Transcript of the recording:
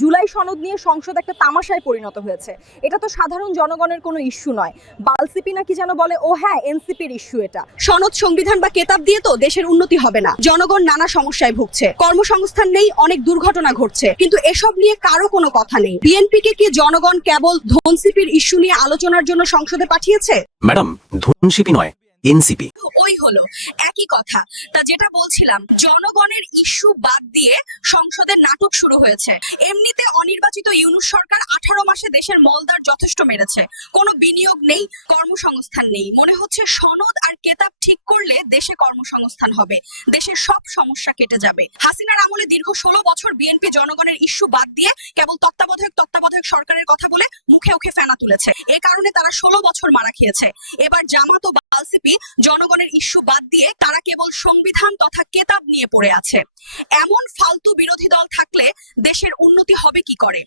জুলাই সনদ নিয়ে সংসদ একটা তামাশায় পরিণত হয়েছে। এটা তো সাধারণ জনগণের কোনো ইস্যু নয়। বালসিপি নাকি যেন বলে, ও হ্যাঁ, এনসিপির ইস্যু এটা। সনদ, সংবিধান বা কেতাব দিয়ে তো দেশের উন্নতি হবে না। জনগণ নানা সমস্যায় ভুগছে, কর্মসংস্থান নেই, অনেক দুর্ঘটনা ঘটছে, কিন্তু এসব নিয়ে কারো কোনো কথা নেই। বিএনপিকে কি জনগণ কেবল ধনসিপির ইস্যু নিয়ে আলোচনার জন্য সংসদে পাঠিয়েছে? ম্যাডাম, ধনশিপি নয়, এনসিপি। ওই হলো একই কথা। তা যেটা বলছিলাম, জনগণের ইস্যু বাদ দিয়ে সংসদের নাটক শুরু হয়েছে। এমনিতে অনির্বাচিত ইউনূস সরকার 18 মাসে দেশের মলদার যথেষ্ট মেরেছে। কোনো বিনিয়োগ নেই, কর্মসংস্থান নেই। মনে হচ্ছে সনদ আর কেতাব ঠিক করলে দেশে কর্মসংস্থান হবে, দেশের সব সমস্যা কেটে যাবে। হাসিনার আমলে দীর্ঘ 16 বছর বিএনপি জনগণের ইস্যু বাদ দিয়ে কেবল তত্ত্বাবধায়ক সরকারের কথা বলে মুখে মুখে ফেনা তুলেছে। এ কারণে তারা 16 বছর মারা খেয়েছে। এবার জামাত ও বালসিপি জনগণের ইস্যু বাদ দিয়ে তারা কেবল সংবিধান তথা কেতাব নিয়ে পড়ে আছে। এমন ফালতু বিরোধী দল থাকলে দেশের উন্নতি হবে কি করে?